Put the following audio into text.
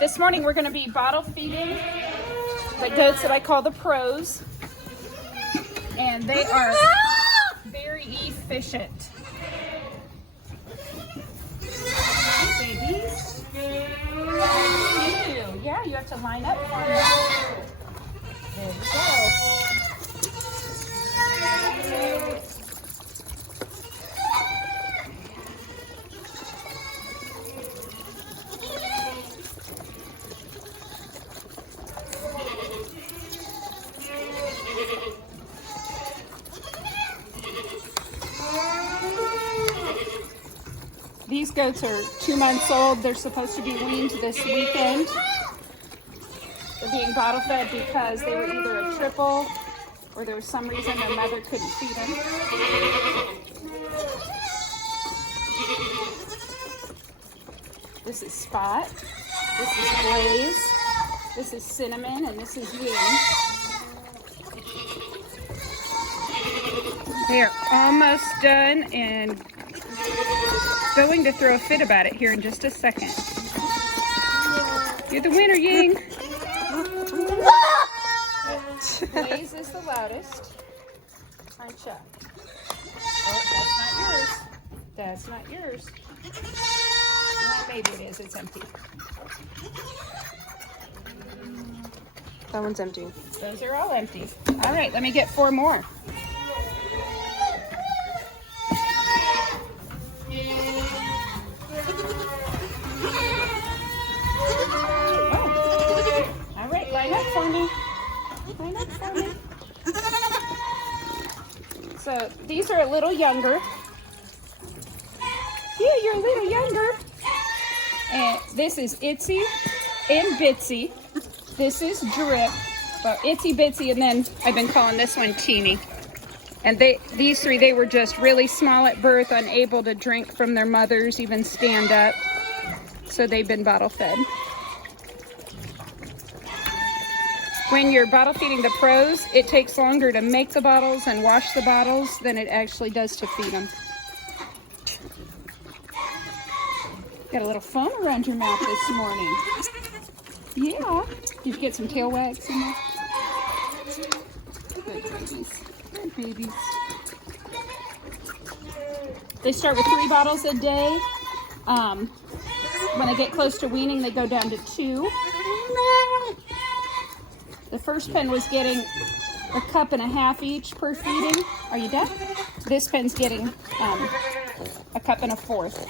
This morning we're going to be bottle feeding the goats that I call the pros, and they are very efficient. Hey, babies. Yeah, you have to line up for them. There we go. These goats are 2 months old. They're supposed to be weaned this weekend. They're being bottle fed because they were either a triple or there was some reason their mother couldn't feed them. This is Spot. This is Blaze. This is Cinnamon, and this is Wing. They're almost done and going to throw a fit about it here in just a second. You're the winner, Ying. Blaze is the loudest. I checked. Oh, that's not yours. That's not yours. Well, maybe it is. It's empty. That one's empty. Those are all empty. All right, let me get 4 more. So these are a little younger. Yeah, you're a little younger. And this is Itsy and Bitsy. This is Drip. Well, Itsy Bitsy, and then I've been calling this one Teeny. And these 3, they were just really small at birth, unable to drink from their mothers, even stand up. So they've been bottle fed. When you're bottle feeding the pros, it takes longer to make the bottles and wash the bottles than it actually does to feed them. Got a little foam around your mouth this morning. Yeah. Did you get some tail wags in there? Good babies. Good babies. They start with 3 bottles a day. When they get close to weaning, they go down to 2. The first pen was getting a cup and a half each per feeding. Are you done? This pen's getting a cup and a fourth.